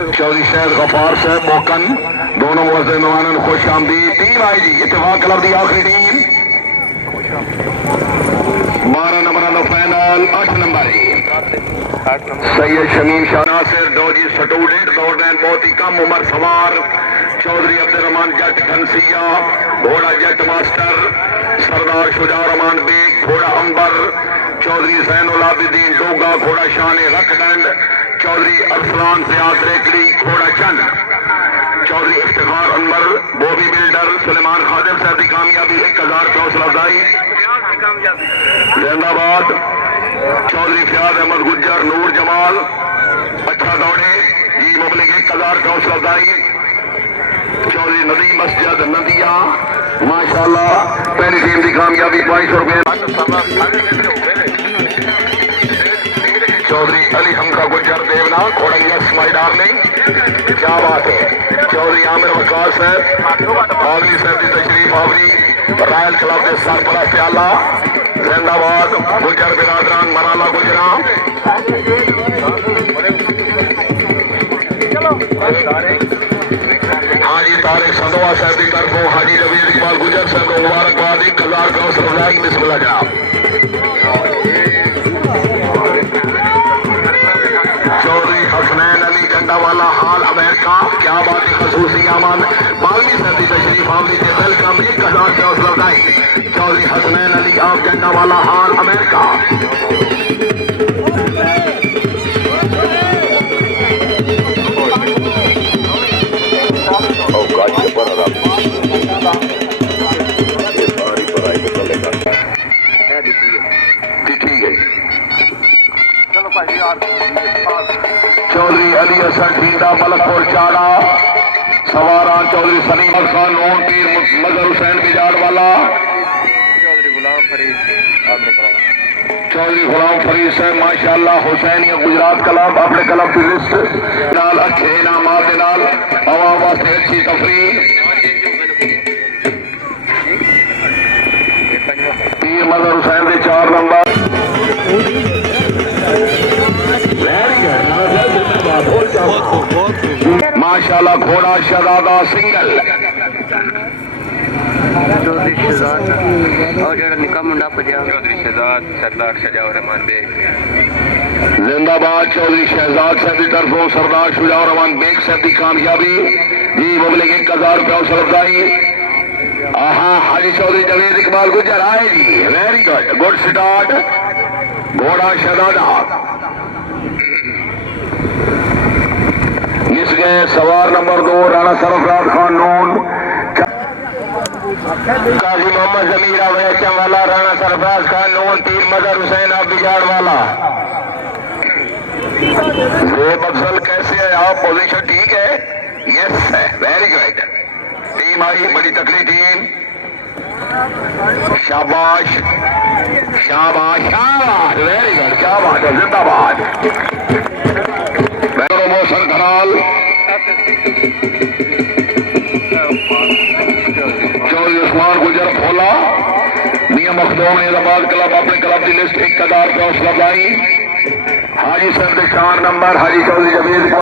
चौधरी शहद गफार साहब मोकन दोनों मुअज़्ज़िज़ मेहमानों ने खुश आमदीद। टीम आई जी इत्तेफाक क्लब की आखिरी टीम 12 नंबर फाइनल 8 नंबर जी सैयद शमीम शाह नासिर डोजी स्टूडेंट दौड़ रहे हैं, बहुत ही कम उम्र सवार चौधरी अब्दुर्रहमान जट घनसिया घोड़ा जट मास्टर सरदार शुजा रहमान बेग घोड़ा अंबर चौधरी जैनुल आबिदीन डोगा घोड़ा शान रखडंड चौधरी अरसलान ज़ियाद रेकड़ी घोड़ा चंद चौधरी इफ्तिखार अनवर बॉबी बिल्डर सुलेमान खादिम साहब की कामयाबी 1000 की हौसला अफजाई जिंदाबाद चौधरी फयाज अहमद गुज्जर नूर जमाल अच्छा दौड़े जी मुबलिक 1000 का हौसला अफजाई चौधरी नदी मस्जिद नदिया माशाल्लाह पहली टीम की कामयाबी 2200 रुपए चौधरी अली हमजा गुज्जर देवना घोड़ा यस माई डार्लिंग क्या बात है चौधरी आमिर वकास साहब आवली साहब की तशरीफ आवरी रॉयल क्लब के सरपरस्त आला जिंदाबाद गुजर बिरादरान मराला गुजरा हाजी तारिक संधवा साहब की तरफों हाजी रवीर इकबाल गुजर साहब को मुबारकबाद 1000 का हौसला अफजाई बिस्मिल्लाह जनाब चौधरी हसनैन अली जंडावाला हाल अमेरिका क्या बात है खसूसी अमन बालवी साहब की तशरीफ आवली से वेलकम 1000 की हौसला अफजाई चौधरी हसनैन अली आप जंडावाला हाल अमेरिका चौधरी अली हसन ठींडा मलकपुर चाड़ा सवारा चौधरी सलीम खान नून पीर मजहर हुसैन बिजाड़ वाला चौधरी गुलाम फरीद साहब माशाल्लाह हुसैनिया गुजरात क्लब अपने क्लब की लिस्ट नाल अच्छे इनामात दे नाल आवाम वास्ते अच्छी तफरीह पीर मजहर हुसैन के 4 नंबर माशाल्लाह घोड़ा शहजादा सिंगल चौधरी शहजाद और जो निका मुंडा पजा चौधरी शहजाद सरदार शुजा रहमान बेग जिंदाबाद चौधरी शहजाद साहब की तरफों सरदार शुजा रहमान बेग साहब की कामयाबी जी मुबलिक 1000 रुपया हौसला अफजाई आहा हाजी चौधरी जवेद इकबाल गुजर आए जी वेरी गुड स्टार्ट घोड़ा शहजादा इस गए सवार नंबर 2 राणा सरफराज खान नून काजी मोहम्मद जमीर अवैचम वाला राणा सरफराज खान नून तीर मजहर हुसैन आप बिगाड़ वाला जेब अफजल कैसे है आप पोजीशन ठीक है यस है वेरी गुड टीम आई बड़ी तकड़ी टीम शाबाश शाबाश शाबाश वेरी गुड क्या बात है जिंदाबाद मोशन धराल चौधरी उस्मान गुजर फोला मियां मखदूम हैदराबाद क्लब अपने क्लब की लिस्ट 1000 का हौसला अफजाई हाजी सर के 4 नंबर हाजी चौधरी जवेद